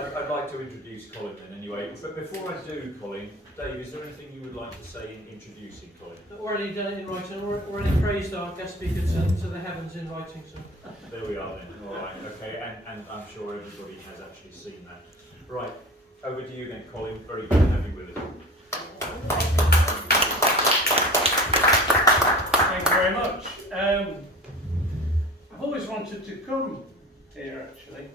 I'd like to introduce Colin then anyway. But before I do, Colin, Dave, is there anything you would like to say in introducing Colin? Already done it in writing, already praised our guest speaker to the heavens in writing. So. There we are then. All right, okay, and I'm sure everybody has actually seen that. Right, over to you then, Colin. Very good to have you with us. Thank you very much. I've always wanted to come here actually.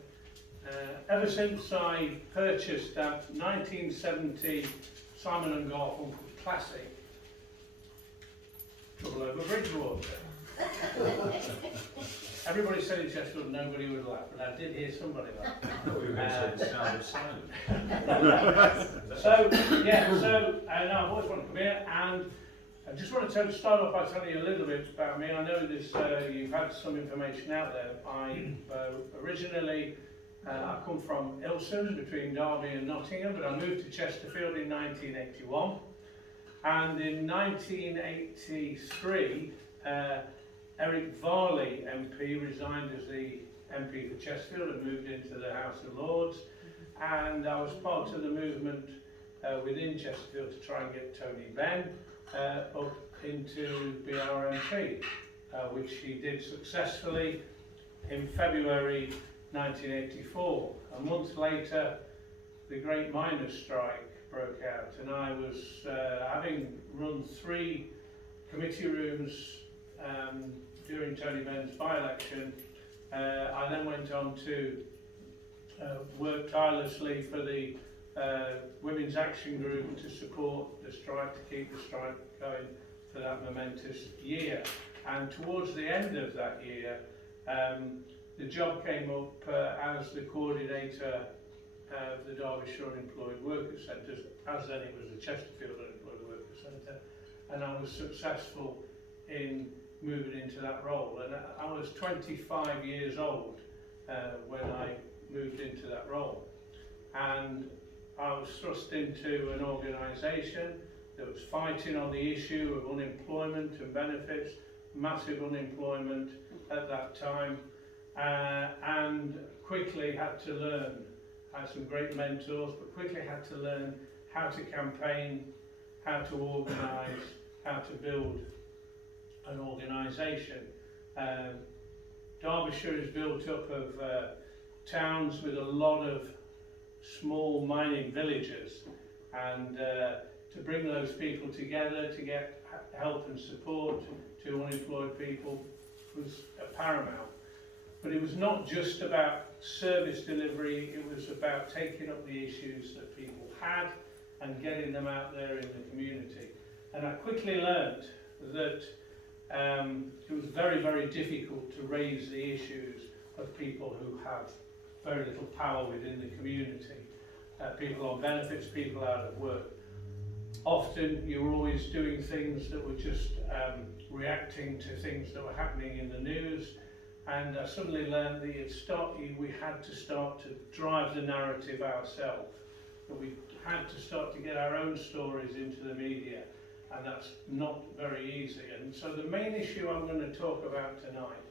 Ever since I purchased that 1970 Simon & Garfunkel classic, Trouble Over Bridgwater. Everybody said in Chesterfield nobody would laugh, but I did hear somebody laugh. I thought we were going to say the sound of silence. So I've always wanted to come here, and I just want to start off by telling you a little bit about me. I know this, you've had some information out there. I originally, I come from Ilson, between Derby and Nottingham, but I moved to Chesterfield in 1981. And in 1983, Eric Varley MP resigned as the MP for Chesterfield and moved into the House of Lords. And I was part of the movement within Chesterfield to try and get Tony Benn up into be our MP, which he did successfully in February 1984. A month later, the Great Miners' Strike broke out, and I was having run 3 committee rooms during Tony Benn's by-election. I then went on to work tirelessly for the Women's Action Group to support the strike, to keep the strike going for that momentous year. And towards the end of that year, the job came up as the coordinator of the Derbyshire Unemployed Workers Centre, as then it was the Chesterfield Unemployed Workers Centre, and I was successful in moving into that role. And I was 25 years old when I moved into that role. And I was thrust into an organisation that was fighting on the issue of unemployment and benefits, massive unemployment at that time, and quickly had to learn. I had some great mentors, but quickly had to learn how to campaign, how to organise, how to build an organisation. Derbyshire is built up of towns with a lot of small mining villages, and to bring those people together to get help and support to unemployed people was paramount. But it was not just about service delivery, it was about taking up the issues that people had and getting them out there in the community. And I quickly learned that it was very, very difficult to raise the issues of people who have very little power within the community. People on benefits, people out of work. Often you were always doing things that were just reacting to things that were happening in the news, and I suddenly learned that we had to start to drive the narrative ourselves, that we had to start to get our own stories into the media, and that's not very easy. And so the main issue I'm going to talk about tonight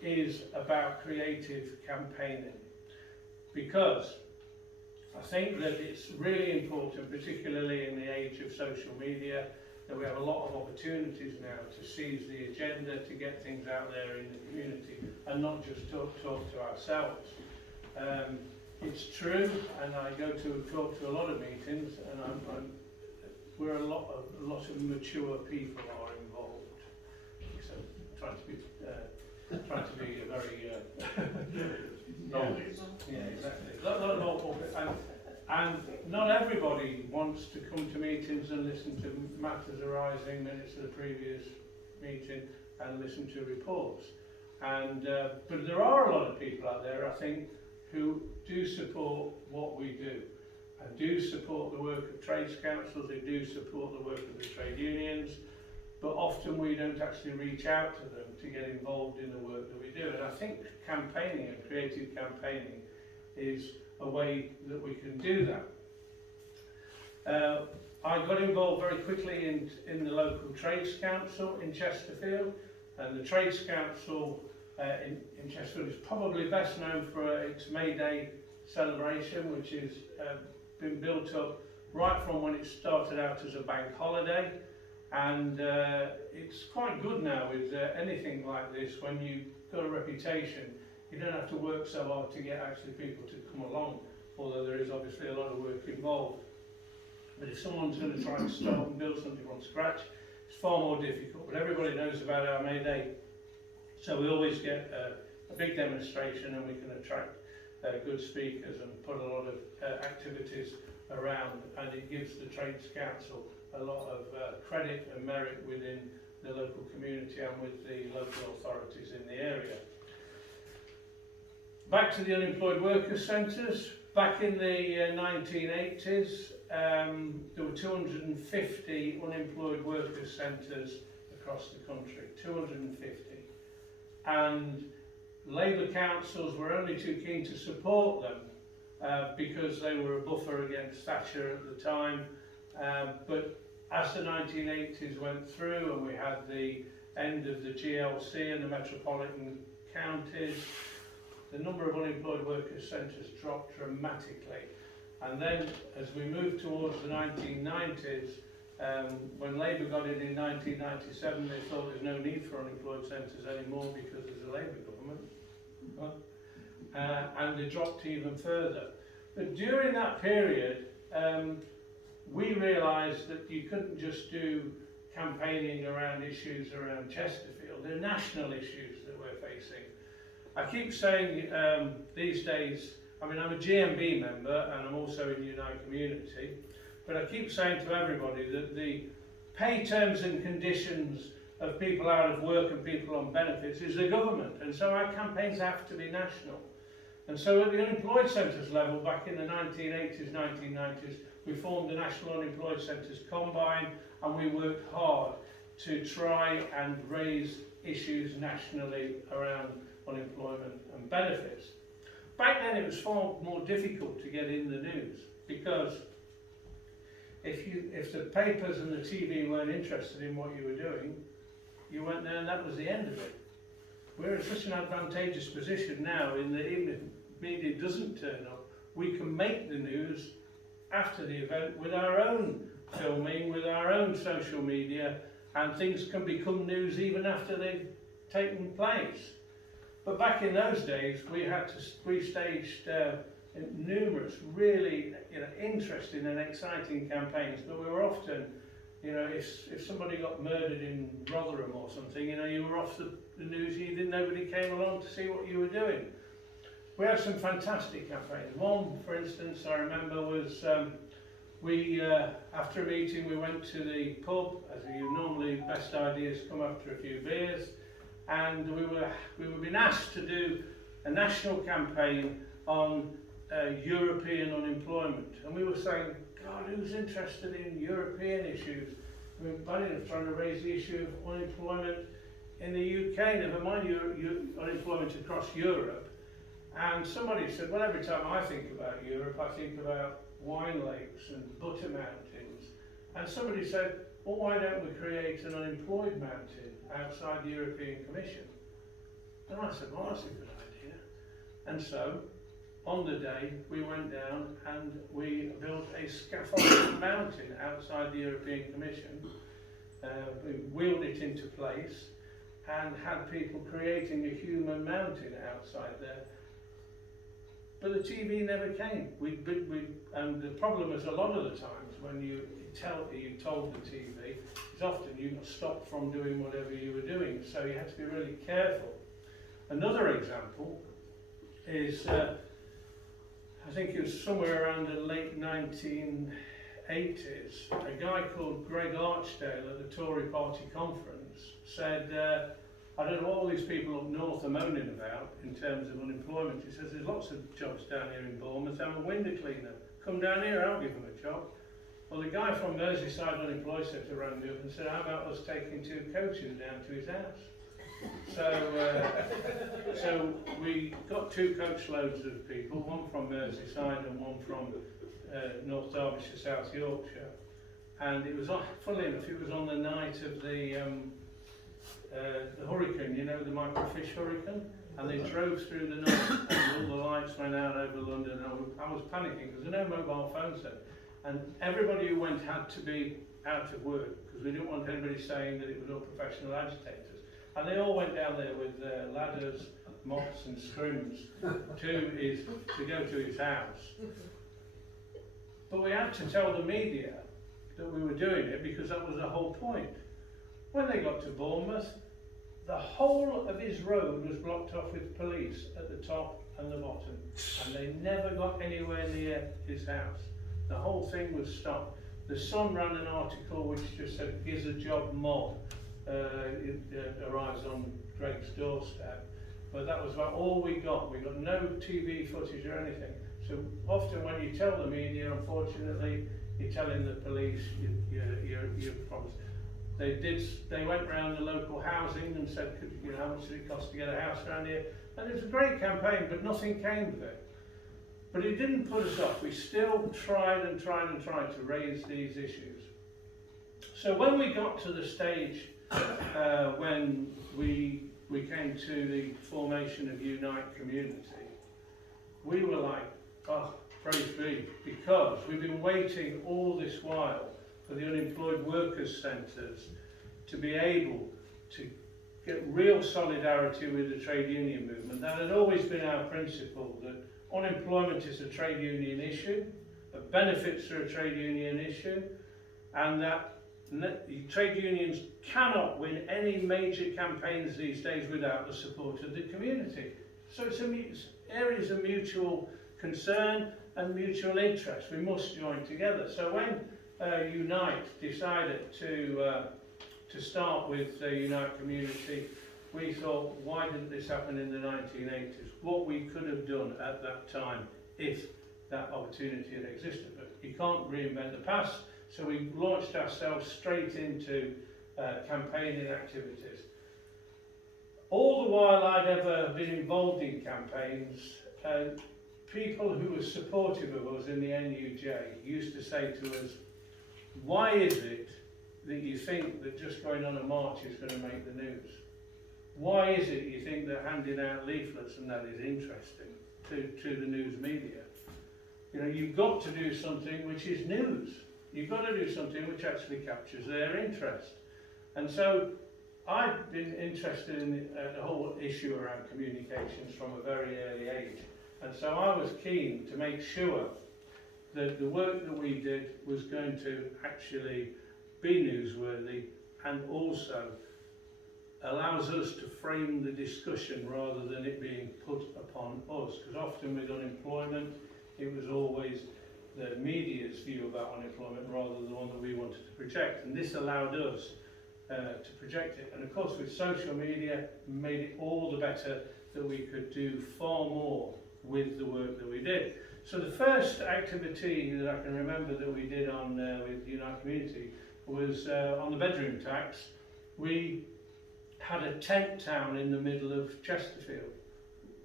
is about creative campaigning, because I think that it's really important, particularly in the age of social media, that we have a lot of opportunities now to seize the agenda, to get things out there in the community and not just talk to ourselves. It's true, and I go to talk to a lot of meetings, and where a lot of mature people are involved. So trying to be a very yeah, exactly. And not everybody wants to come to meetings and listen to matters arising, minutes of the previous meeting, and listen to reports. And but there are a lot of people out there, I think, who do support what we do, and do support the work of trades councils. They do support the work of the trade unions, but often we don't actually reach out to them to get involved in the work that we do. And I think campaigning and creative campaigning is a way that we can do that. I got involved very quickly in the local trades council in Chesterfield, and the trades council in Chesterfield is probably best known for its May Day celebration, which has been built up right from when it started out as a bank holiday, and it's quite good now with anything like this. When you've got a reputation, you don't have to work so hard to get actually people to come along, although there is obviously a lot of work involved. But if someone's going to try and start and build something from scratch, it's far more difficult. But everybody knows about our May Day, so we always get a big demonstration, and we can attract good speakers and put a lot of activities around, and it gives the Trades Council a lot of credit and merit within the local community and with the local authorities in the area. Back to the unemployed workers centres. Back in the 1980s, there were 250 unemployed workers centres across the country, 250. And Labour councils were only too keen to support them because they were a buffer against Thatcher at the time. But as the 1980s went through and we had the end of the GLC and the metropolitan counties, the number of unemployed workers centres dropped dramatically. And then as we moved towards the 1990s, when Labour got in 1997, they thought there's no need for unemployed centres anymore because there's a Labour government. And they dropped even further. But during that period, we realised that you couldn't just do campaigning around issues around Chesterfield. They're national issues that we're facing. I keep saying these days, I mean, I'm a GMB member and I'm also in Unite Community, but I keep saying to everybody that the pay terms and conditions of people out of work and people on benefits is the government, and so our campaigns have to be national. And so at the unemployed centres level, back in the 1980s, 1990s, we formed the National Unemployed Centres Combine, and we worked hard to try and raise issues nationally around unemployment and benefits. Back then it was far more difficult to get in the news, because if the papers and the TV weren't interested in what you were doing, you went there and that was the end of it. We're in such an advantageous position now in that even if media doesn't turn up, we can make the news after the event with our own filming, with our own social media, and things can become news even after they've taken place. But back in those days, we staged numerous really interesting and exciting campaigns, but we were often, if somebody got murdered in Rotherham or something, you were off the news, nobody came along to see what you were doing. We had some fantastic campaigns. One, for instance, I remember was after a meeting we went to the pub, as you normally, best ideas come after a few beers, and we were being asked to do a national campaign on European unemployment. And we were saying, God, who's interested in European issues? We're trying to raise the issue of unemployment in the UK, never mind unemployment across Europe. And somebody said, well, every time I think about Europe, I think about wine lakes and butter mountains. And somebody said, well, why don't we create an unemployed mountain outside the European Commission? And I said, well, that's a good idea. And so, on the day, we went down and we built a scaffolded mountain outside the European Commission. We wheeled it into place and had people creating a human mountain outside there. But the TV never came. And the problem is a lot of the times when you told the TV, is often you got stopped from doing whatever you were doing. So you had to be really careful. Another example is, I think it was somewhere around the late 1980s, a guy called Greg Archdale at the Tory Party conference said, I don't know what all these people up north are moaning about in terms of unemployment. He says, there's lots of jobs down here in Bournemouth. I'm a window cleaner. Come down here, I'll give them a job. Well, the guy from Merseyside Unemployed Centre rang me up and said, how about us taking 2 coaches down to his house? So we got 2 coach loads of people, one from Merseyside and one from North Derbyshire, South Yorkshire. And it was, funnily enough, it was on the night of the hurricane, the microfiche hurricane, and they drove through the night, and all the lights went out over London. I was panicking because there were no mobile phones then, and everybody who went had to be out of work because we didn't want anybody saying that it was all professional agitators. And they all went down there with ladders, mops and screws to go to his house. But we had to tell the media that we were doing it because that was the whole point. When they got to Bournemouth, the whole of his road was blocked off with police at the top and the bottom, and they never got anywhere near his house. The whole thing was stopped. The Sun ran an article which just said, "Here's a job mob." It arrives on Greg's doorstep, but that was about all we got. We got no TV footage or anything. So often when you tell the media, unfortunately, you're telling the police you're promised. They went round the local housing and said, how much does it cost to get a house around here? And it was a great campaign, but nothing came of it. But it didn't put us off. We still tried and tried and tried to raise these issues. So when we got to the stage when we came to the formation of Unite Community, we were like, oh, praise be, because we've been waiting all this while for the Unemployed Workers Centres to be able to get real solidarity with the trade union movement. That had always been our principle, that unemployment is a trade union issue, that benefits are a trade union issue, and that trade unions cannot win any major campaigns these days without the support of the community. So it's areas of mutual concern and mutual interest. We must join together. So when Unite decided to start with Unite Community, we thought, why didn't this happen in the 1980s? What we could have done at that time if that opportunity had existed. But you can't reinvent the past. So we launched ourselves straight into campaigning activities. All the while I'd ever been involved in campaigns, people who were supportive of us in the NUJ used to say to us, why is it that you think that just going on a march is going to make the news? Why is it you think that handing out leaflets and that is interesting to the news media? You know, you've got to do something which is news. You've got to do something which actually captures their interest. And so I've been interested in the whole issue around communications from a very early age. And so I was keen to make sure that the work that we did was going to actually be newsworthy and also allows us to frame the discussion rather than it being put upon us. Because often with unemployment, it was always the media's view about unemployment rather than the one that we wanted to project. And this allowed us to project it. And of course with social media, made it all the better that we could do far more with the work that we did. So the first activity that I can remember that we did on with Unite Community was on the bedroom tax. We had a tent town in the middle of Chesterfield.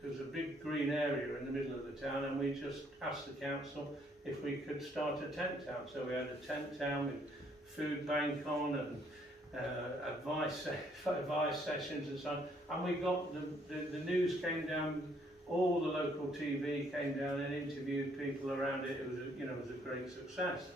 There was a big green area in the middle of the town, and we just asked the council if we could start a tent town. So we had a tent town with food bank on and advice sessions and so on. And we got the news came down, all the local TV came down and interviewed people around it. It was it was a great success.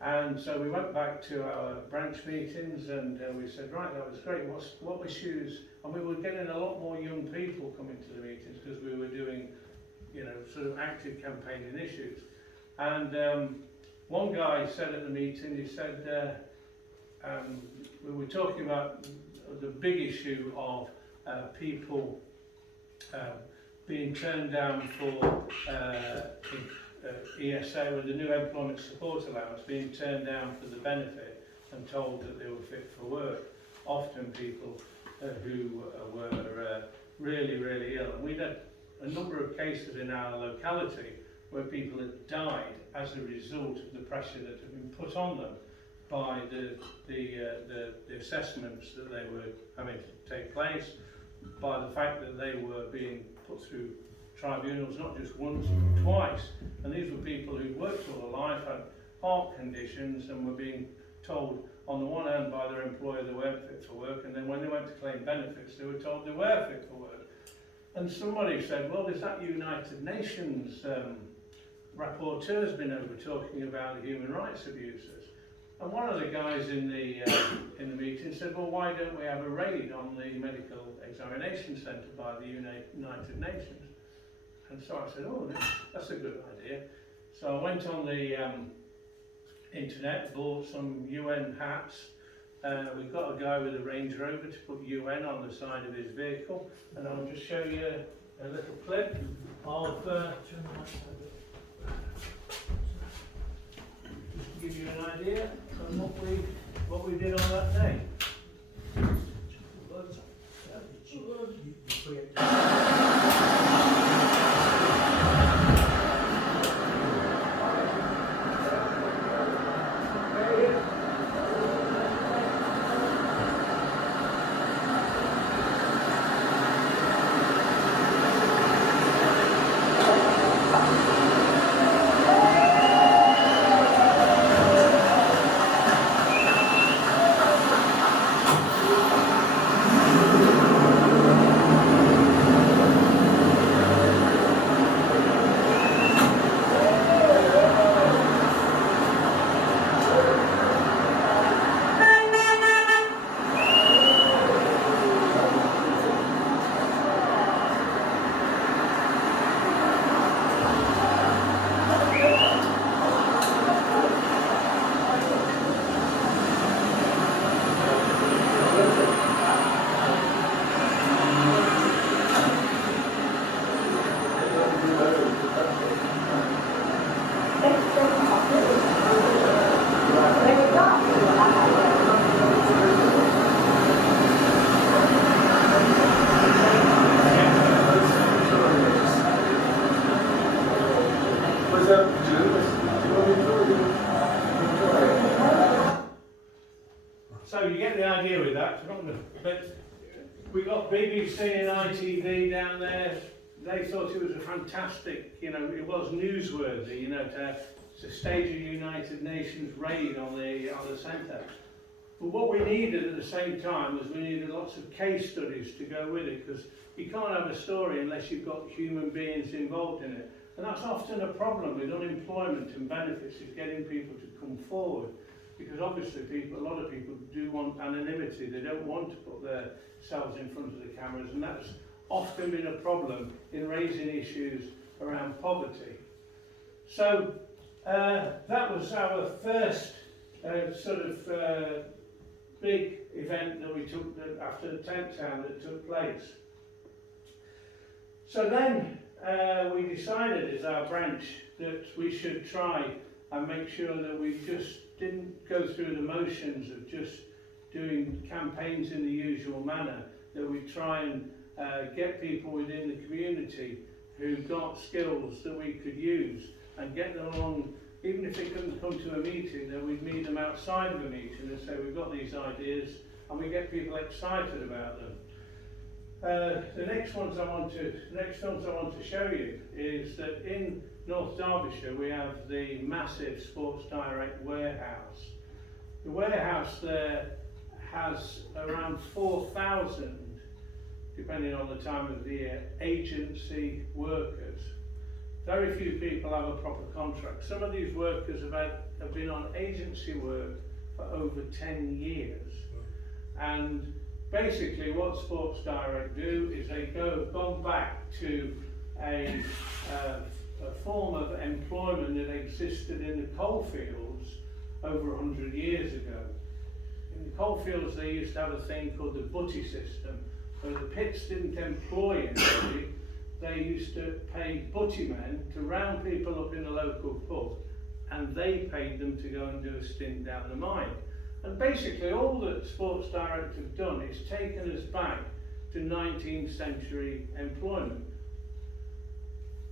And so we went back to our branch meetings and we said, right, that was great. What issues? And we were getting a lot more young people coming to the meetings because we were doing, sort of active campaigning issues. And one guy said at the meeting, he said, we were talking about the big issue of people being turned down for ESA, or the new employment support allowance, being turned down for the benefit and told that they were fit for work. Often people who were really, really ill. And we'd had a number of cases in our locality where people had died as a result of the pressure that had been put on them by the assessments that they were having to take place, by the fact that they were being put through tribunals not just once but twice. And these were people who'd worked all their life, had heart conditions, and were being told on the one hand by their employer they weren't fit for work, and then when they went to claim benefits they were told they were fit for work. And somebody said, well, there's that United Nations rapporteur's been over talking about human rights abuses. And one of the guys in the meeting said, well, why don't we have a raid on the medical examination centre by the United Nations? And so I said, oh, that's a good idea. So I went on the internet, bought some UN hats. We've got a guy with a Range Rover to put UN on the side of his vehicle. And I'll just show you a little clip of, just to give you an idea of what we did on that day. So you get the idea with that. But we got BBC and ITV down there. They thought it was a fantastic, it was newsworthy, to stage a United Nations raid on the centre. But what we needed at the same time was we needed lots of case studies to go with it, because you can't have a story unless you've got human beings involved in it. And that's often a problem with unemployment and benefits, is getting people to come forward. Because obviously a lot of people do want anonymity. They don't want to put themselves in front of the cameras, and that's often been a problem in raising issues around poverty. So that was our first big event that we took after the tent town that took place. So then we decided as our branch that we should try and make sure that we just didn't go through the motions of just doing campaigns in the usual manner, that we try and get people within the community who've got skills that we could use and get them along, even if they couldn't come to a meeting, that we'd meet them outside of a meeting and say we've got these ideas, and we get people excited about them. The next films I want to show you is that in North Derbyshire we have the massive Sports Direct warehouse. The warehouse there has around 4,000, depending on the time of the year, agency workers. Very few people have a proper contract. Some of these workers have been on agency work for over 10 years. And basically what Sports Direct do is they have gone back to a form of employment that existed in the coalfields over 100 years ago. In the coalfields they used to have a thing called the butty system, where the pits didn't employ anybody. They used to pay butty men to round people up in the local pub, and they paid them to go and do a stint down the mine. And basically all that Sports Direct have done is taken us back to 19th century employment.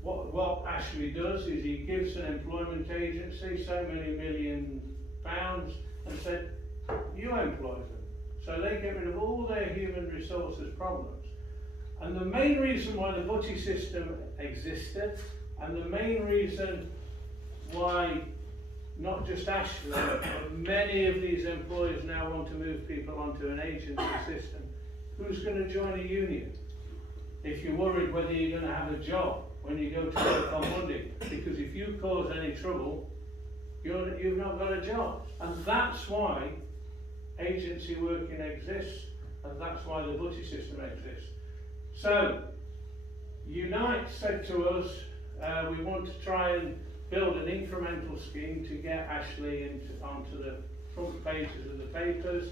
What Ashley does is he gives an employment agency so many £1 million and said, you employ them. So they get rid of all their human resources problems. And the main reason why the butty system existed, and the main reason why not just Ashley, but many of these employers now want to move people onto an agency system, who's going to join a union? if you're worried whether you're going to have a job when you go to work on Monday, because if you cause any trouble, you've not got a job. And that's why agency working exists, and that's why the budget system exists. So, Unite said to us, we want to try and build an incremental scheme to get Ashley onto the front pages of the papers,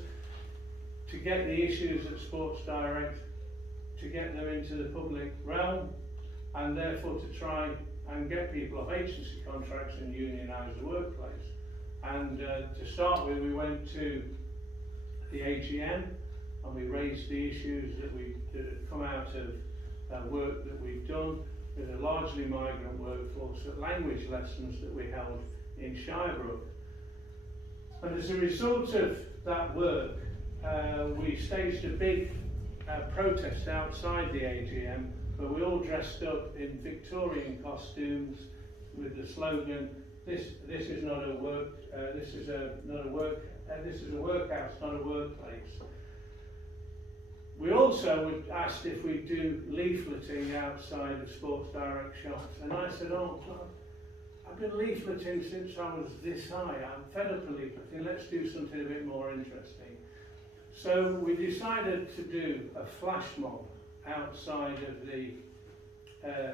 to get the issues at Sports Direct, to get them into the public realm, and therefore to try and get people off agency contracts and unionise the workplace. And to start with, we went to the AGM and we raised the issues that had come out of work that we've done with a largely migrant workforce at language lessons that we held in Shirebrook. And as a result of that work, we staged a big protest outside the AGM, where we all dressed up in Victorian costumes with the slogan, "This is not a work. This is a workhouse, not a workplace." We also asked if we'd do leafleting outside of Sports Direct shops, and I said, "Oh, I've been leafleting since I was this high. I'm fed up of leafleting. Let's do something a bit more interesting." So we decided to do a flash mob outside of the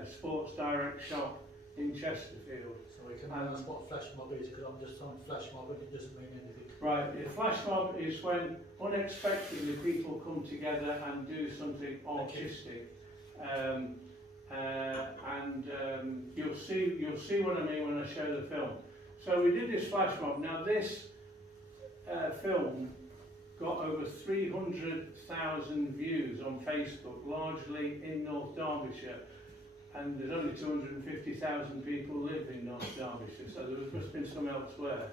Sports Direct shop in Chesterfield. So we can ask what a flash mob is, because I'm just on flash mob and it doesn't mean anything. Right, the flash mob is when unexpectedly people come together and do something artistic. You'll see what I mean when I show the film. So we did this flash mob. Now this film got over 300,000 views on Facebook, largely in North Derbyshire, and there's only 250,000 people live in North Derbyshire, so there must have been some elsewhere.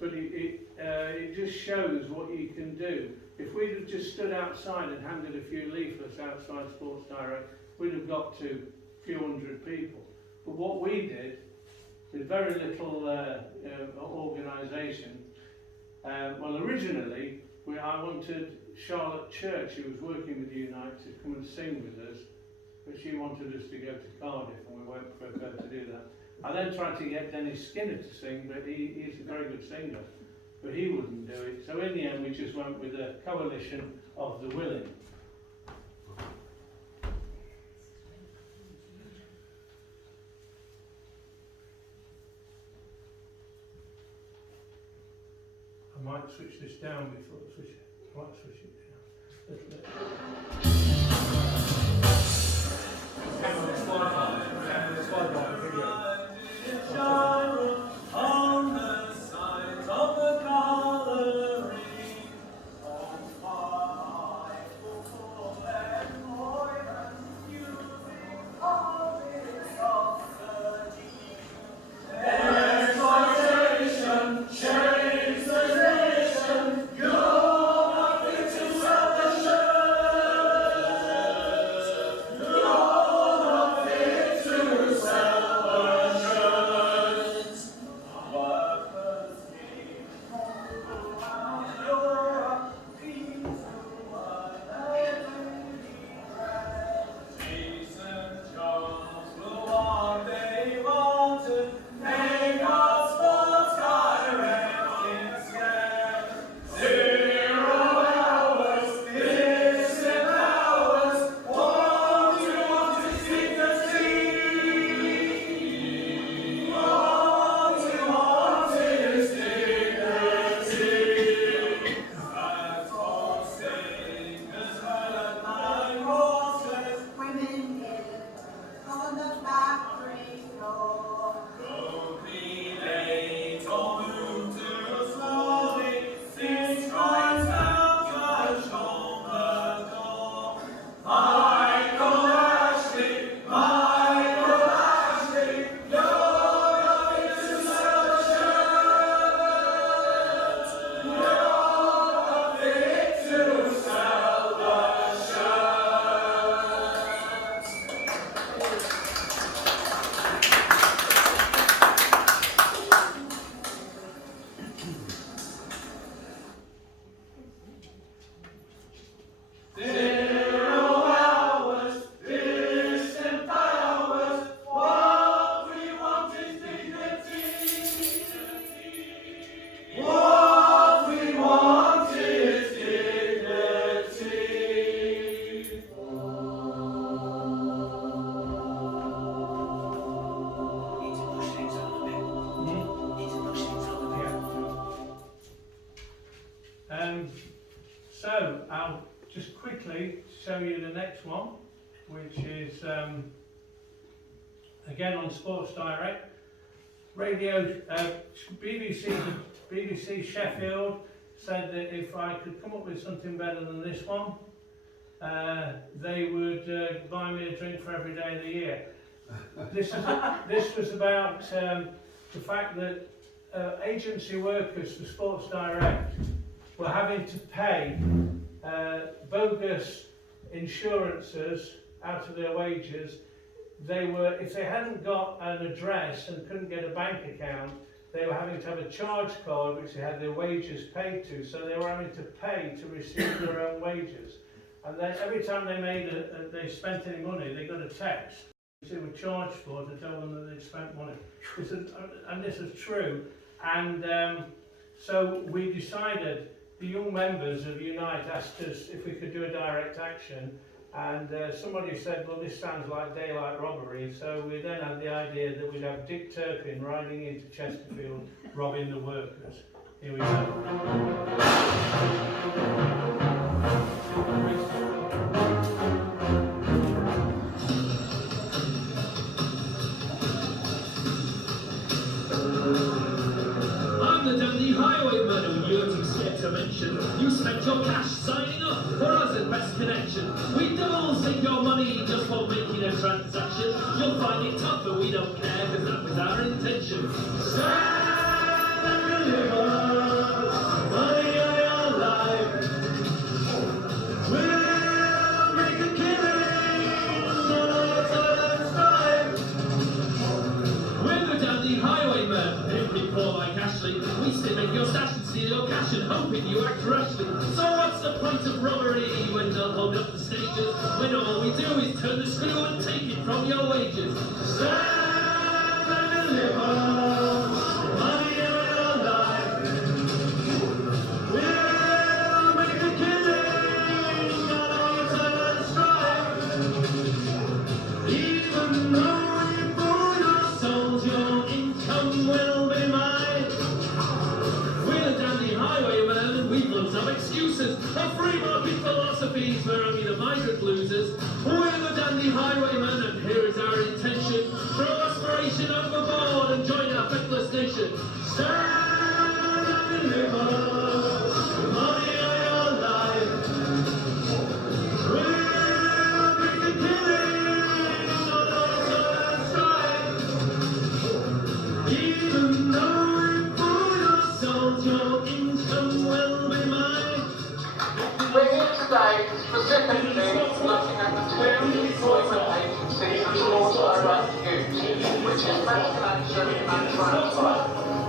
But it just shows what you can do. If we'd have just stood outside and handed a few leaflets outside Sports Direct, we'd have got to a few hundred people. But what we did, with very little organisation, well, originally I wanted Charlotte Church, who was working with Unite, to come and sing with us, but she wanted us to go to Cardiff, and we weren't prepared to do that. I then tried to get Dennis Skinner to sing, but he's a very good singer, but he wouldn't do it. So in the end, we just went with a coalition of the willing. I might switch this down before I switch it down. Little bit. Slide bar, video. On the sides of the gallery, on fire for and using all its authority. Exploitation shapes the nation. You're not fit to sell the shirt. You're not fit to sell the shirt. show you the next one, which is again on Sports Direct. Radio, BBC Sheffield said that if I could come up with something better than this one, they would buy me a drink for every day of the year. This was about the fact that agency workers for Sports Direct were having to pay bogus insurances out of their wages. If they hadn't got an address and couldn't get a bank account, they were having to have a charge card which they had their wages paid to, so they were having to pay to receive their own wages. And then every time they spent any money, they got a text which they were charged for to tell them that they'd spent money. And this is true. And so we decided, the young members of Unite asked us if we could do a direct action, and somebody said, well, this sounds like daylight robbery, so we then had the idea that we'd have Dick Turpin riding into Chesterfield robbing the workers. Here we go. You spent your cash signing up for us at Best Connection. We double take your money just for making a transaction. You'll find it tough, but we don't care, because that was our intention. Stand and deliver, money on your life. We'll make a killing on our time strive. We're the dandy highwaymen, pimping poor like Ashley. We sit in your stash and steal your cash and hoping you act rashly. So what's the point of robbery when they'll hold up the stages, when all we do is turn the screw and take it from your wages? Stand and deliver, money in your life. We'll make a killing on our turn strive. Even though we bought your souls, your income will be mine. We're the dandy highwaymen and we've loads of excuses. A free market philosophies for only the migrant losers. We're the dandy highwaymen and here is our intention. Throw aspiration overboard and join our feckless nation. Stand and deliver, money on your life. We'll make a killing on our turn strive. Even though we pull your souls, your income will be mine. We're here today specifically looking at the two employment agencies that Sports Direct use, which is Best Connection and Transfer.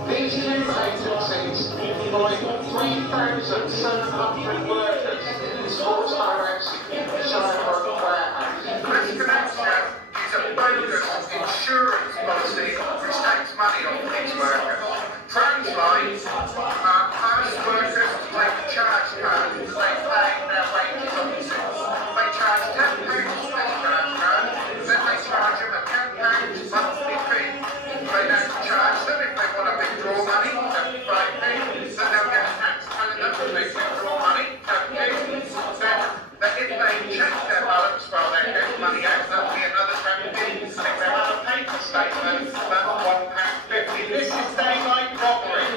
These two agencies employ 3,700 workers in Sports Direct's Chesterfield warehouse. Best Connection is a bogus insurance policy which takes money off its workers. Translate, most workers take a charge card because they pay their wages on the system. They charge £10 for their charge card, then they charge them a £10 monthly fee. They don't charge them if they want to withdraw money, £75p, so they'll get taxed telling them that they withdraw money, £10p. Then if they check their balance while they're getting money out, that'll be another £10p. If they want a paper statement, that's £1.50. This is daylight robbery.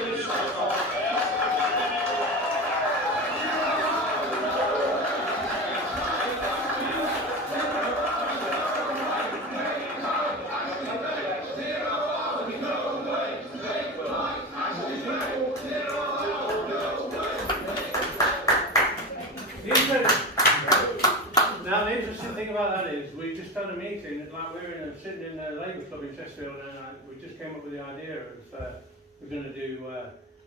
Now the interesting thing about that is we just had a meeting, like we were sitting in a Labour club in Chesterfield, and we just came up with the idea of we're going to do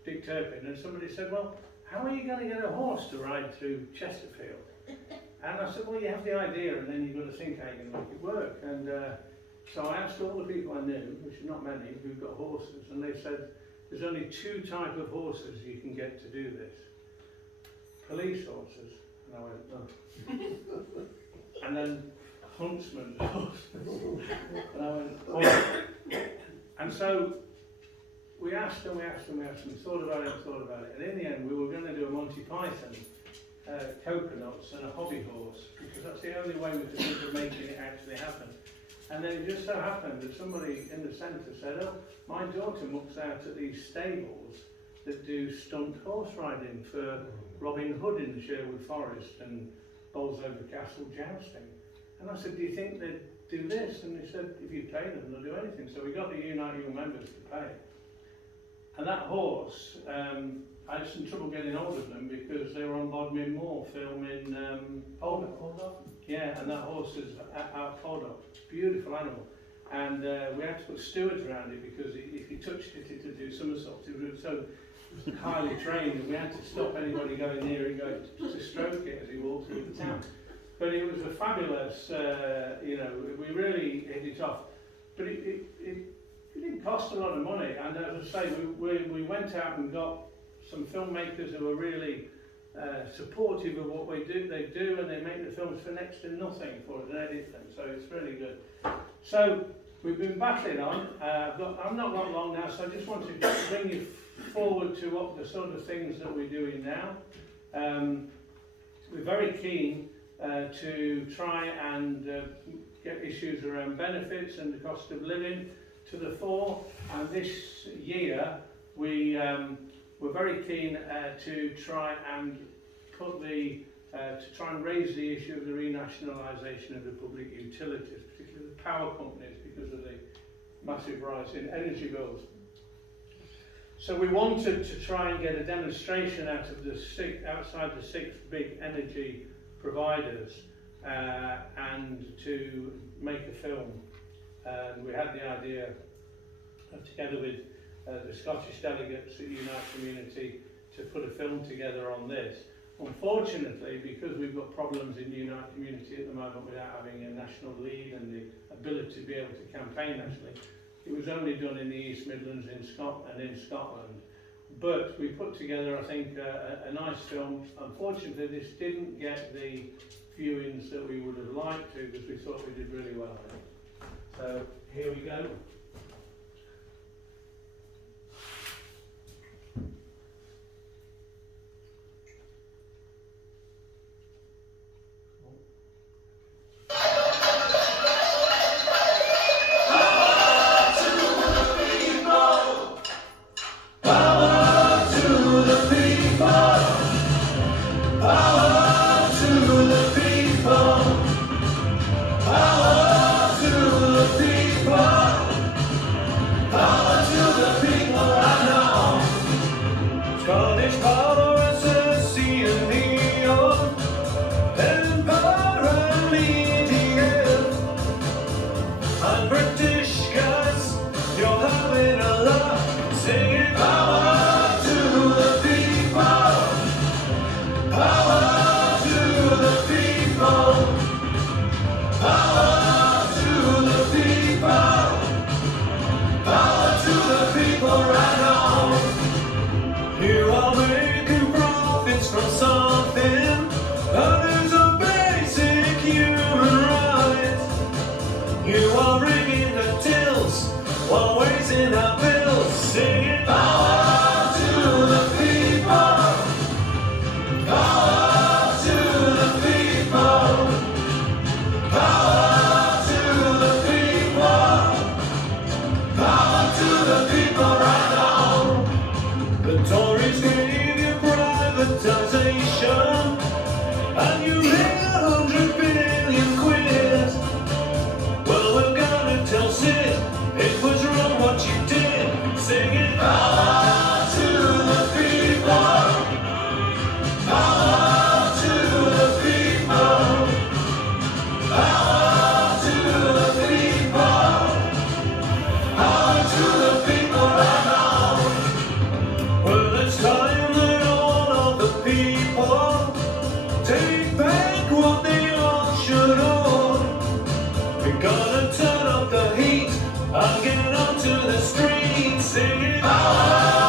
Dick Turpin, and somebody said, well, how are you going to get a horse to ride through Chesterfield? And I said, well, you have the idea and then you've got to think how you're going to make it work. And so I asked all the people I knew, which are not many, who've got horses, and they said there's only two types of horses you can get to do this. Police horses. And I went, oh. And then huntsman's horses. And I went, oh. And so we asked and we asked and we asked and we thought about it and thought about it. And in the end we were going to do a Monty Python coconuts and a hobby horse, because that's the only way we could think of making it actually happen. And then it just so happened that somebody in the centre said, oh, my daughter mucks out at these stables that do stunt horse riding for Robin Hood in the Sherwood Forest and Bolsover Castle jousting. And I said, do you think they'd do this? And they said, if you pay them, they'll do anything. So we got the Unite Young members to pay. And that horse, I had some trouble getting hold of them because they were on Bodmin Moor filming Poldark. Yeah, and that horse is our Poldark. Beautiful animal. And we had to put stewards around it because if you touched it, it would do somersaults. It was so highly trained, and we had to stop anybody going near and go to stroke it as he walked through the town. But it was a fabulous, you know, we really hit it off. But it didn't cost a lot of money, and as I say, we went out and got some filmmakers who were really supportive of what they do, and they make the films for next to nothing for it and edit them, so it's really good. So we've been battling on. I'm not long now, so I just want to bring you forward to what the sort of things that we're doing now. We're very keen to try and get issues around benefits and the cost of living to the fore, and this year we're very keen to try and put to try and raise the issue of the renationalisation of the public utilities, particularly the power companies, because of the massive rise in energy bills. So we wanted to try and get a demonstration outside the six big energy providers and to make a film. And we had the idea, together with the Scottish delegates at Unite Community, to put a film together on this. Unfortunately, because we've got problems in Unite Community at the moment without having a national lead and the ability to be able to campaign nationally, it was only done in the East Midlands in Scotland. But we put together, I think, a nice film. Unfortunately, this didn't get the viewings that we would have liked to, because we thought we did really well. So here we go. Turn up the heat and get onto the street singing power.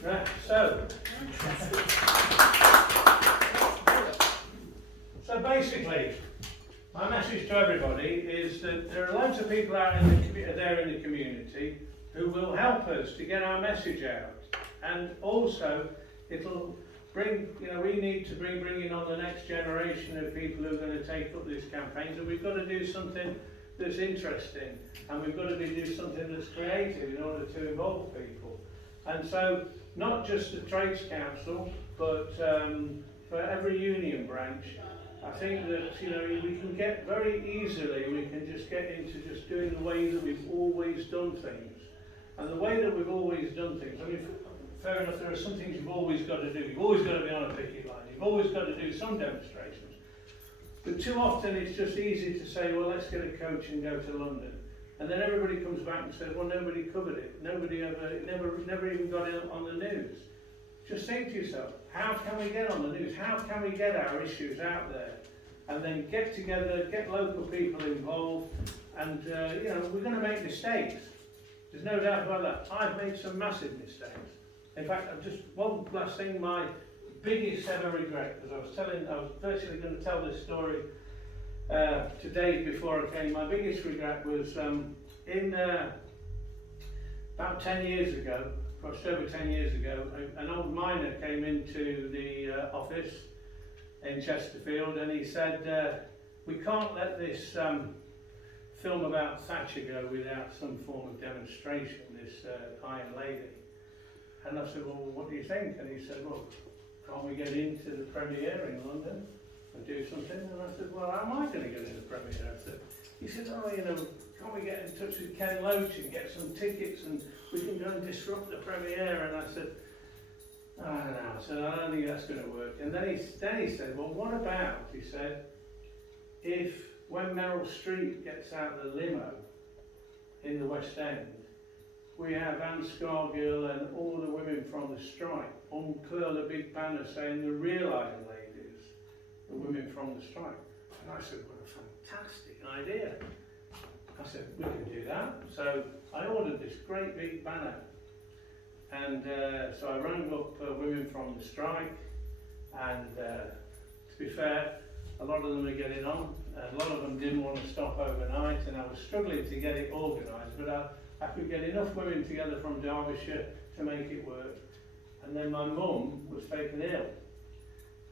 Right, so basically, my message to everybody is that there are loads of people out in the community who will help us to get our message out, and also it'll bring, we need to bring in on the next generation of people who are going to take up these campaigns, and we've got to do something that's interesting, and we've got to do something that's creative in order to involve people. And so, not just the Trades Council, but for every union branch, I think that we can get very easily, we can just get into just doing the way that we've always done things. And the way that we've always done things, I mean, fair enough, there are some things you've always got to do. You've always got to be on a picket line. You've always got to do some demonstrations. But too often it's just easy to say, well, let's get a coach and go to London. And then everybody comes back and says, well, nobody covered it. Nobody never even got it on the news. Just think to yourself, how can we get on the news? How can we get our issues out there? And then get together, get local people involved, and we're going to make mistakes. There's no doubt about that. I've made some massive mistakes. In fact, one last thing, my biggest ever regret, because I was virtually going to tell this story today before I came. My biggest regret was about 10 years ago, just over 10 years ago, an old miner came into the office in Chesterfield, and he said, we can't let this film about Thatcher go without some form of demonstration, this Iron Lady. And I said, well, what do you think? And he said, well, can't we get into the premiere in London and do something? And I said, well, how am I going to get in the premiere? He said, oh, can't we get in touch with Ken Loach and get some tickets and we can go and disrupt the premiere? And I said, I don't know. I said, I don't think that's going to work. And then he said, well, what about, he said, if when Meryl Streep gets out of the limo in the West End, we have Anne Scargill and all the women from the strike uncurl a big banner saying the real Iron Ladies, the women from the strike. And I said, what a fantastic idea. I said, we can do that. So I ordered this great big banner. And so I rang up women from the strike, and to be fair, a lot of them are getting on. A lot of them didn't want to stop overnight, and I was struggling to get it organised, but I could get enough women together from Derbyshire to make it work. And then my mum was taken ill,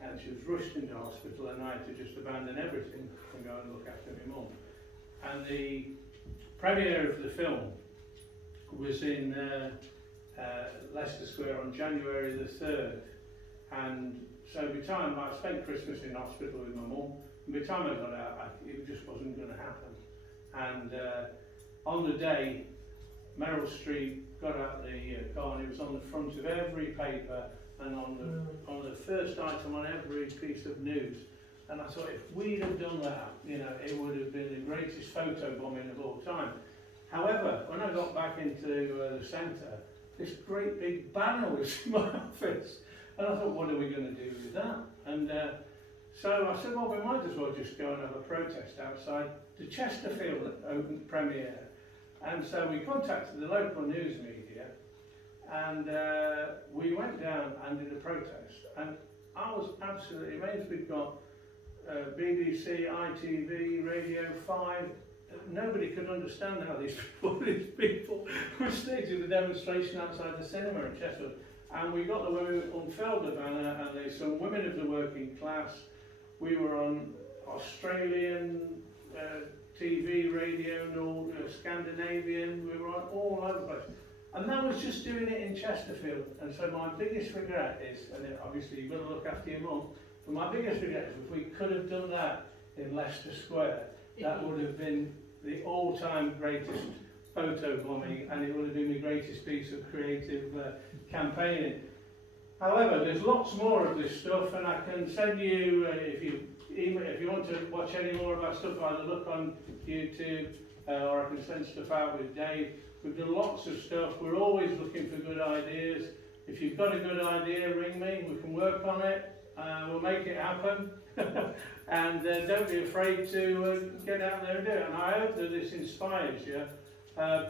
and she was rushed into hospital, and I had to just abandon everything and go and look after my mum. And the premiere of the film was in Leicester Square on January the 3rd, and so by the time I spent Christmas in hospital with my mum, and by the time I got out, it just wasn't going to happen. And on the day, Meryl Streep got out the car, and it was on the front of every paper and on the first item on every piece of news. And I thought, if we'd have done that, it would have been the greatest photo bombing of all time. However, when I got back into the centre, this great big banner was in my office. And I thought, what are we going to do with that? And so I said, well, we might as well just go and have a protest outside the Chesterfield open premiere. And so we contacted the local news media, and we went down and did a protest. And I was absolutely amazed. We've got BBC, ITV, Radio 5. Nobody could understand how these people were staging the demonstration outside the cinema in Chesterfield. And we got the women who unfurled the banner, and there's some women of the working class. We were on Australian TV, radio, and all Scandinavian. We were on all over the place. And that was just doing it in Chesterfield. And so my biggest regret is, and then obviously you've got to look after your mum, but my biggest regret is if we could have done that in Leicester Square, that would have been the all-time greatest photo bombing, and it would have been the greatest piece of creative campaigning. However, there's lots more of this stuff, and I can send you, if you want to watch any more of our stuff, either look on YouTube or I can send stuff out with Dave. We've done lots of stuff. We're always looking for good ideas. If you've got a good idea, ring me. We can work on it. We'll make it happen. And don't be afraid to get out there and do it. And I hope that this inspires you,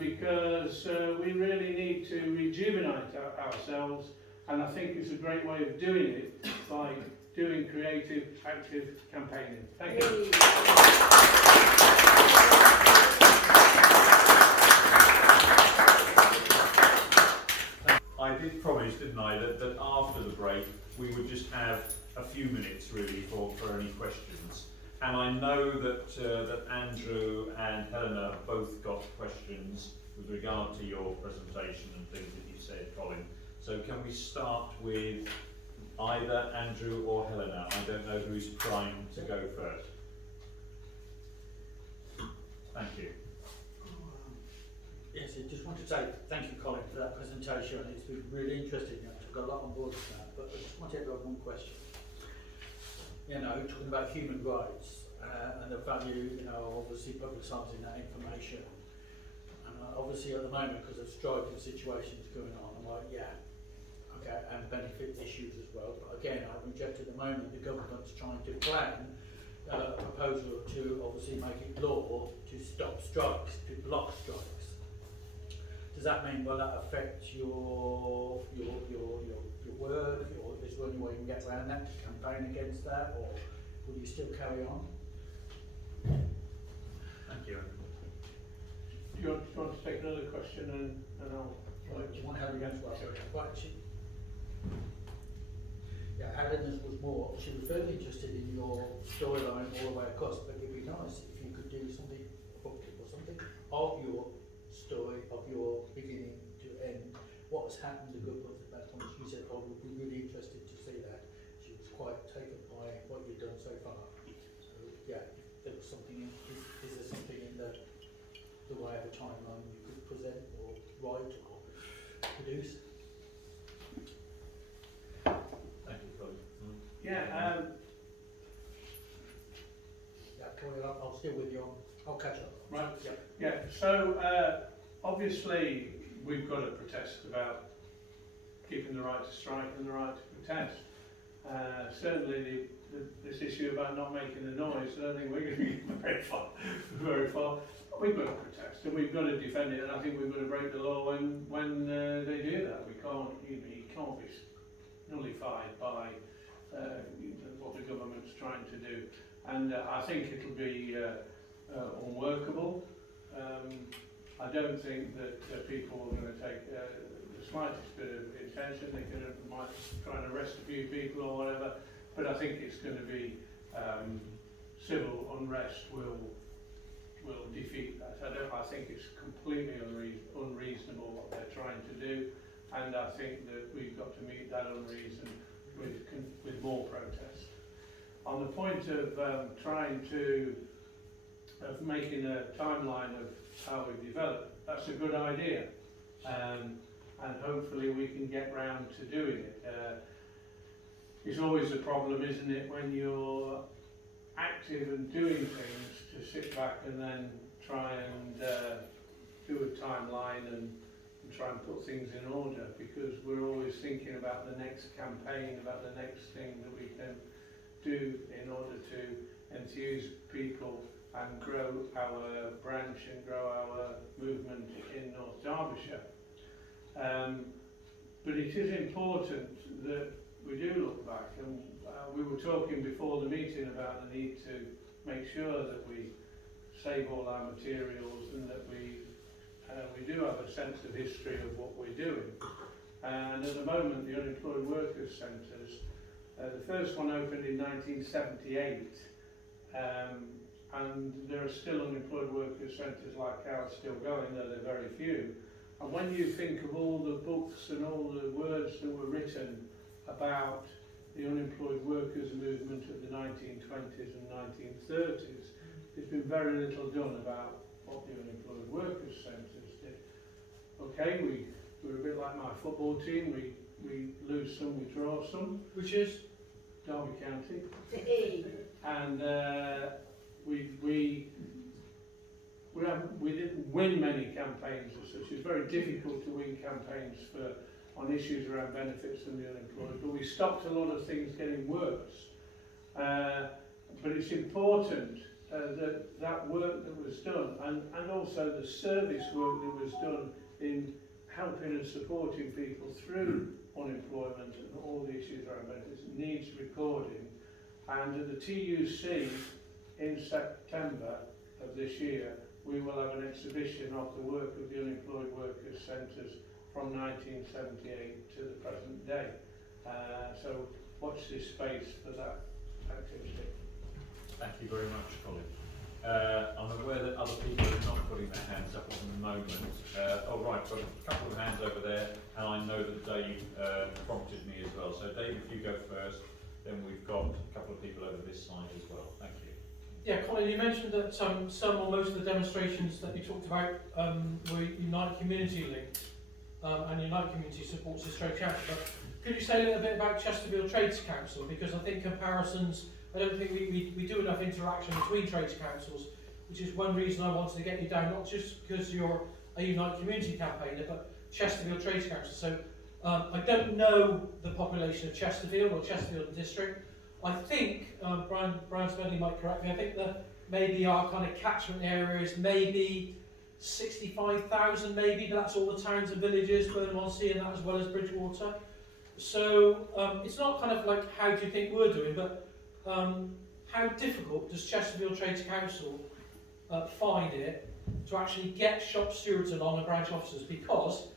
because we really need to rejuvenate ourselves. And I think it's a great way of doing it by doing creative, active campaigning. Thank you. I did promise, didn't I, that after the break we would just have a few minutes really for any questions. And I know that Andrew and Helena have both got questions with regard to your presentation and things that you said, Colin. So can we start with either Andrew or Helena? I don't know who's primed to go first. Thank you. Yes, I just want to say thank you, Colin, for that presentation. It's been really interesting. I took a lot on board with that, but I just wanted to have one question. You know, talking about human rights and the value, you know, obviously publicising that information. And obviously at the moment, because of striking situations going on, I'm like, yeah, okay, and benefit issues as well. But again, I reject at the moment the government's trying to plan a proposal to obviously make it law to stop strikes, to block strikes. Does that mean, will that affect your work, or is there any way you can get around that to campaign against that, or will you still carry on? Thank you. Do you want to take another question and I'll... Do you want to have against what? Well, yeah, Helena's was more, she was very interested in your storyline all the way across, but it'd be nice if you could do something, a book or something, of your story, of your beginning to end, what has happened, the good ones, the bad ones. She said, oh, we'd be really interested to see that. She was quite taken by what you've done so far. So, yeah, if there was something in, is there something in the way of a timeline you could present or write or produce? Thank you, Colin. Yeah, Yeah, Colin, I'll still with you on. I'll catch up. Right. Yeah. yeah. So obviously we've got to protest about keeping the right to strike and the right to protest. Certainly this issue about not making a noise, I don't think we're going to be very far. We've got to protest and we've got to defend it, and I think we've got to break the law when they do that. We can't, you can't be nullified by what the government's trying to do, and I think it'll be unworkable. I don't think that people are going to take the slightest bit of intention. They might try and arrest a few people or whatever, but I think it's going to be civil unrest will defeat that. I think it's completely unreasonable what they're trying to do, and I think that we've got to meet that unreason with more protest. On the point of trying to making a timeline of how we develop, that's a good idea, and hopefully we can get round to doing it. It's always a problem, isn't it, when you're active and doing things, to sit back and then try and do a timeline and try and put things in order, because we're always thinking about the next campaign, about the next thing that we can do in order to enthuse people and grow our branch and grow our movement in North Derbyshire. But it is important that we do look back, and we were talking before the meeting about the need to make sure that we save all our materials and that we do have a sense of history of what we're doing. And at the moment, the Unemployed Workers Centres, the first one opened in 1978, and there are still unemployed workers centres like ours still going, though they're very few. And when you think of all the books and all the words that were written about the unemployed workers movement of the 1920s and 1930s, there's been very little done about what the unemployed workers centres did. Okay, we were a bit like my football team. We we lose some, we draw some. Which is? Derby County. And we didn't win many campaigns as such. It's very difficult to win campaigns on issues around benefits and the unemployed, but we stopped a lot of things getting worse. But it's important that work that was done, and also the service work that was done in helping and supporting people through unemployment and all the issues around benefits needs recording. And at the TUC in September of this year, we will have an exhibition of the work of the Unemployed Workers Centres from 1978 to the present day. So watch this space for that activity. Thank you very much, Colin. I'm aware that other people are not putting their hands up at the moment. Oh right, got a couple of hands over there, and I know that Dave prompted me as well. So Dave, if you go first, then we've got a couple of people over this side as well. Thank you. Yeah, Colin, you mentioned that some or most of the demonstrations that you talked about were Unite Community linked, and Unite Community supports this trade council. But could you say a little bit about Chesterfield Trades Council? Because I think comparisons, I don't think we do enough interaction between trades councils, which is one reason I wanted to get you down, not just because you're a Unite Community campaigner, but Chesterfield Trades Council. So I don't know the population of Chesterfield or Chesterfield District. I think, Brian Smedley might correct me, I think that maybe our kind of catchment area is maybe 65,000 maybe, but that's all the towns and villages, Burnham-on-Sea and that, as well as Bridgwater. So it's not kind of like how do you think we're doing, but how difficult does Chesterfield Trades Council find it to actually get shop stewards along and branch officers? Because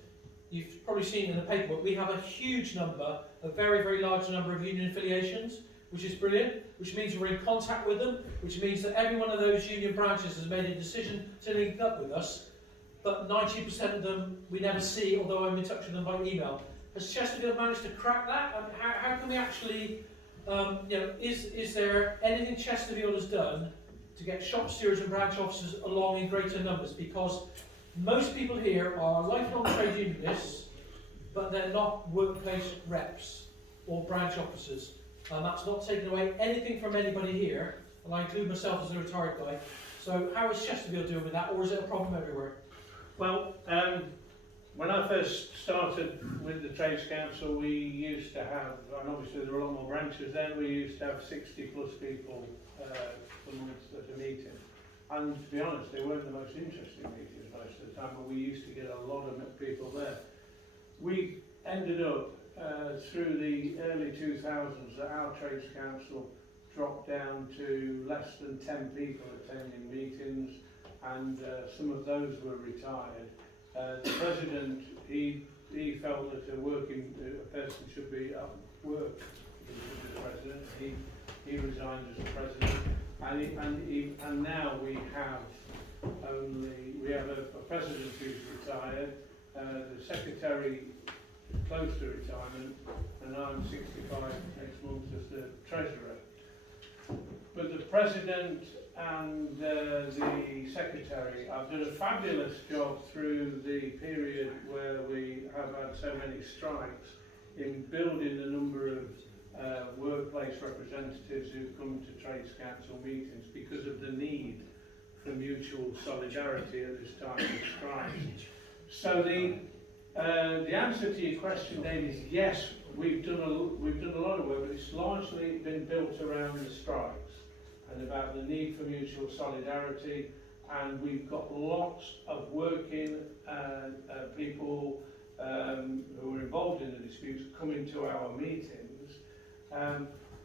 you've probably seen in the paperwork, we have a huge number, a very, very large number of union affiliations, which is brilliant, which means we're in contact with them, which means that every one of those union branches has made a decision to link up with us, but 90% of them we never see, although I'm in touch with them by email. Has Chesterfield managed to crack that? And how can we actually, is there anything Chesterfield has done to get shop stewards and branch officers along in greater numbers? Because most people here are lifelong trade unionists, but they're not workplace reps or branch officers. And that's not taking away anything from anybody here, and I include myself as a retired guy. So how is Chesterfield doing with that, or is it a problem everywhere? Well, when I first started with the Trades Council, we used to have, and obviously there were a lot more branches then, we used to have 60 plus people per month at a meeting. And to be honest, they weren't the most interesting meetings most of the time, but we used to get a lot of people there. We ended up through the early 2000s that our Trades Council dropped down to less than 10 people attending meetings, and some of those were retired. The president, he felt that a person should be at work as the president. He resigned as the president, and now we have a president who's retired, the secretary close to retirement, and I'm 65 next month as the treasurer. But the president and the secretary have done a fabulous job through the period where we have had so many strikes in building the number of workplace representatives who come to Trades Council meetings because of the need for mutual solidarity at this time of strikes. So the answer to your question, Dave, is yes, we've done a lot of work, but it's largely been built around the strikes and about the need for mutual solidarity, and we've got lots of working people who are involved in the disputes coming to our meetings.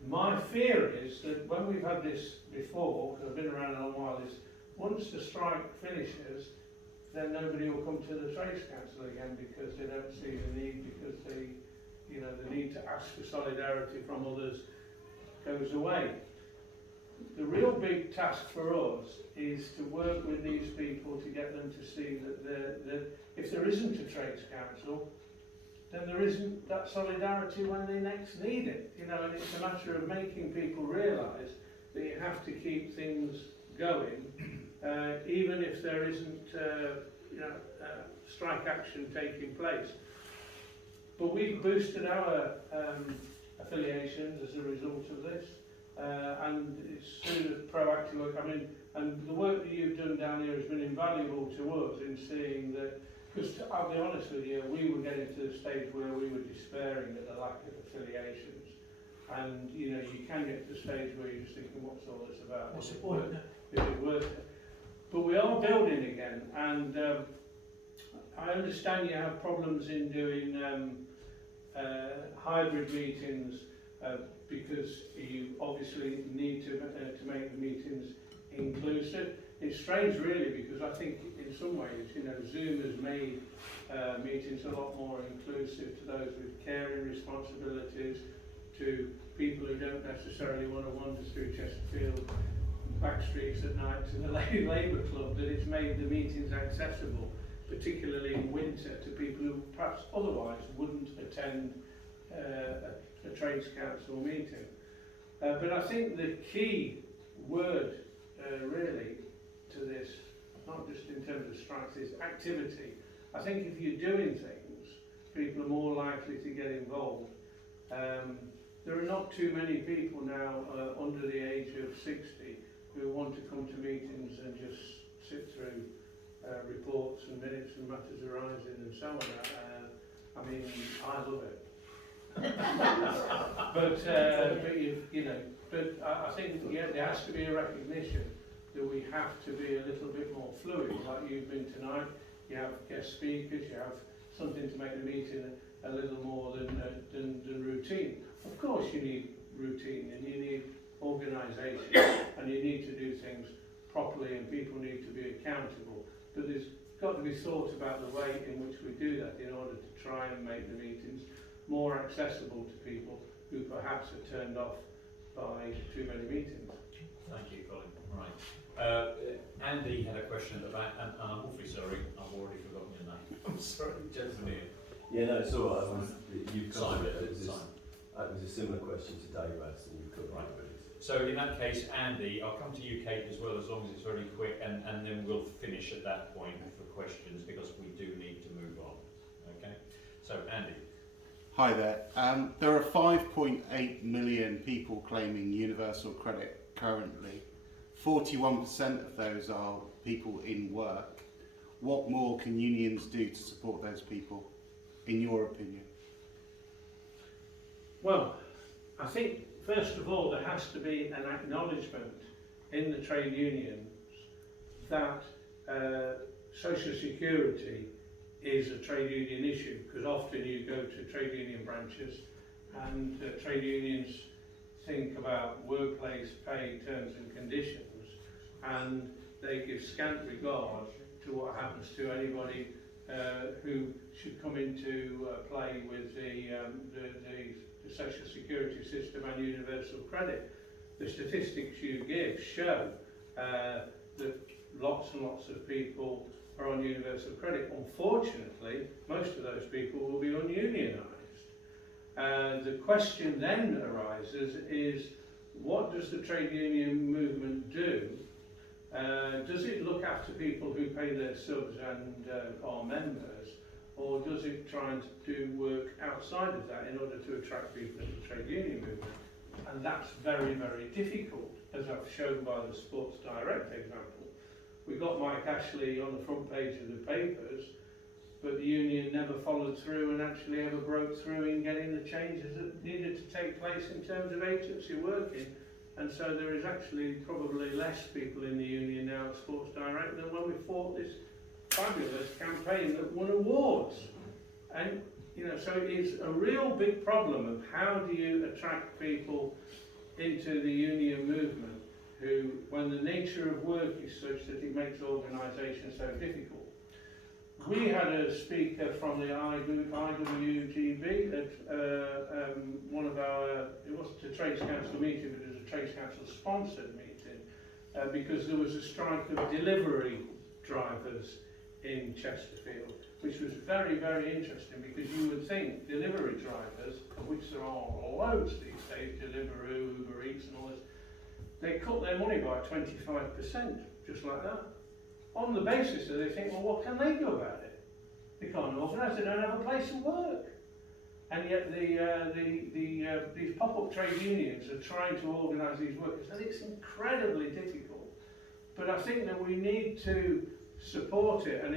My fear is that when we've had this before, because I've been around a long while, is once the strike finishes, then nobody will come to the Trades Council again because they don't see the need, because the need to ask for solidarity from others goes away. The real big task for us is to work with these people to get them to see that if there isn't a Trades Council, then there isn't that solidarity when they next need it. And it's a matter of making people realise that you have to keep things going, even if there isn't strike action taking place. but we've boosted our affiliations as a result of this, and it's sort of proactive work. I mean, and the work that you've done down here has been invaluable to us in seeing that, because I'll be honest with you, we were getting to the stage where we were despairing at the lack of affiliations. And you know, you can get to the stage where you're just thinking, what's all this about? What's the point? Is it worth it? But we are building again, and I understand you have problems in doing hybrid meetings because you obviously need to make the meetings inclusive. It's strange really, because I think in some ways, you know, Zoom has made meetings a lot more inclusive to those with caring responsibilities, to people who don't necessarily want to wander through Chesterfield back streets at night to the Labour Club, that it's made the meetings accessible, particularly in winter, to people who perhaps otherwise wouldn't attend a Trades Council meeting. But I think the key word really to this, not just in terms of strikes, is activity. I think if you're doing things, people are more likely to get involved. There are not too many people now under the age of 60 who want to come to meetings and just sit through reports and minutes and matters arising and so on. I mean, I love it. but I think there has to be a recognition that we have to be a little bit more fluid, like you've been tonight. You have guest speakers, you have something to make the meeting a little more than routine. Of course you need routine and you need organisation and you need to do things properly and people need to be accountable. But there's got to be thought about the way in which we do that in order to try and make the meetings more accessible to people who perhaps are turned off by too many meetings. Thank you, Colin. Right. Andy had a question at the back, and I'm awfully sorry, I've already forgotten your name. I'm sorry, gentleman here. Yeah, no, it's all right. You covered Simon. it. It was a similar question to Dave asked, and you covered Right. it. So in that case, Andy, I'll come to you, Kate, as well, as long as it's very quick, and then we'll finish at that point for questions, because we do need to move on. Okay? So, Andy. Hi there. There are 5.8 million people claiming universal credit currently. 41% of those are people in work. What more can unions do to support those people, in your opinion? Well, I think first of all there has to be an acknowledgement in the trade unions that social security is a trade union issue, because often you go to trade union branches and trade unions think about workplace pay terms and conditions, and they give scant regard to what happens to anybody who should come into play with the social security system and universal credit. The statistics you give show that lots and lots of people are on universal credit. Unfortunately, most of those people will be ununionised. The question then arises is, what does the trade union movement do? Does it look after people who pay their subs and are members, or does it try and do work outside of that in order to attract people into the trade union movement? And that's very, very difficult, as I've shown by the Sports Direct example. We got Mike Ashley on the front page of the papers, but the union never followed through and actually ever broke through in getting the changes that needed to take place in terms of agency working. And so there is actually probably less people in the union now at Sports Direct than when we fought this fabulous campaign that won awards. And you know, so it's a real big problem of how do you attract people into the union movement who, when the nature of work is such that it makes organisation so difficult. We had a speaker from the IWGB at one of our, it wasn't a Trades Council meeting, but it was a Trades Council sponsored meeting, because there was a strike of delivery drivers in Chesterfield, which was very, very interesting, because you would think delivery drivers, of which there are loads these days, Deliveroo, Uber Eats and all this, they cut their money by 25%, just like that. On the basis that they think, well, what can they do about it? They can't organise, they don't have a place to work. and yet these pop-up trade unions are trying to organise these workers, and it's incredibly difficult. But I think that we need to support it, and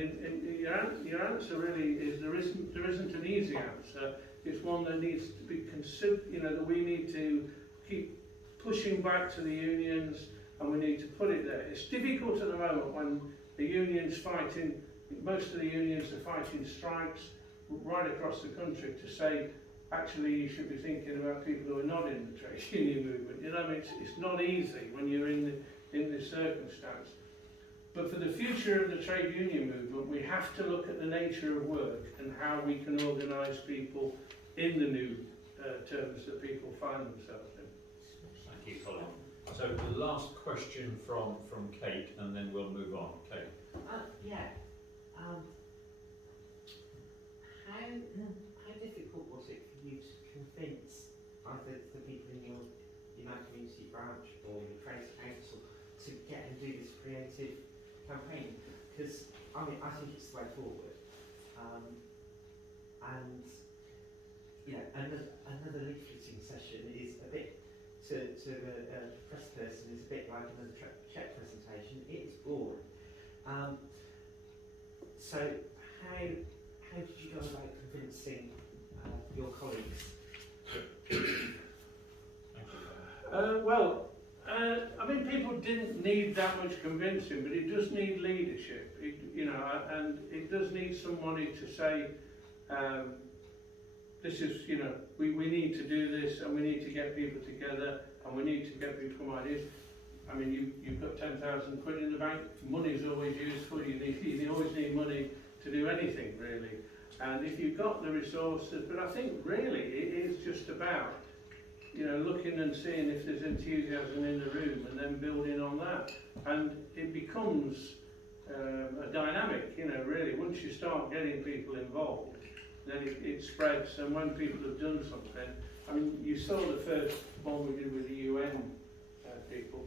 your answer really is there isn't an easy answer. It's one that needs to be considered. You know, that we need to keep pushing back to the unions, and we need to put it there. It's difficult at the moment when the unions fighting. Most of the unions are fighting strikes right across the country to say, actually, you should be thinking about people who are not in the trade union movement. You know, I mean, it's not easy when you're in this circumstance. But for the future of the trade union movement, we have to look at the nature of work and how we can organise people in the new terms that people find themselves in. Thank you, Colin. So the last question from Kate, and then we'll move on. Kate. How difficult was it for you to convince either the people in your United Community branch or your trades council to get and do this creative campaign? Because I mean, I think it's the way forward. And you know, another leafleting session is a bit to a press person is a bit like another check presentation. It is boring. So how did you go about convincing your colleagues? I mean, people didn't need that much convincing, but it does need leadership. And it does need somebody to say, this is, we need to do this, and we need to get people together, and we need to get people from ideas. I mean, you've got 10,000 quid in the bank. Money's always useful. You always need money to do anything, really. And if you've got the resources, but I think really it is just about, looking and seeing if there's enthusiasm in the room, and then building on that. And it becomes a dynamic, really. Once you start getting people involved, then it spreads. And when people have done something, I mean, you saw the first one we did with the UN.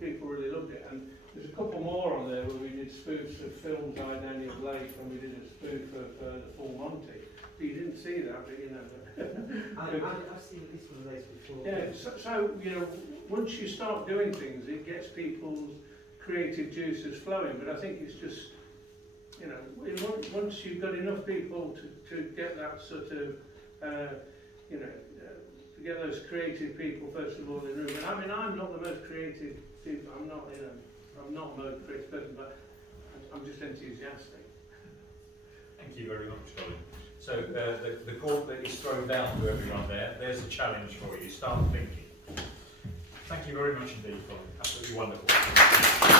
People really loved it, and there's a couple more on there where we did spoofs of films I'd Annie of Blake, and we did a spoof of the Full Monty. But you didn't see that, but I've seen at least one of those before. Yeah, so once you start doing things, it gets people's creative juices flowing. But I think it's just, once you've got enough people to get that sort of, to get those creative people first of all in the room. And I mean, I'm not the most creative people. I'm not the most creative person, but I'm just enthusiastic. Thank you very much, Colin. So the gauntlet is thrown down to everyone there. There's a challenge for you. Start thinking. Thank you very much indeed, Colin. Absolutely wonderful.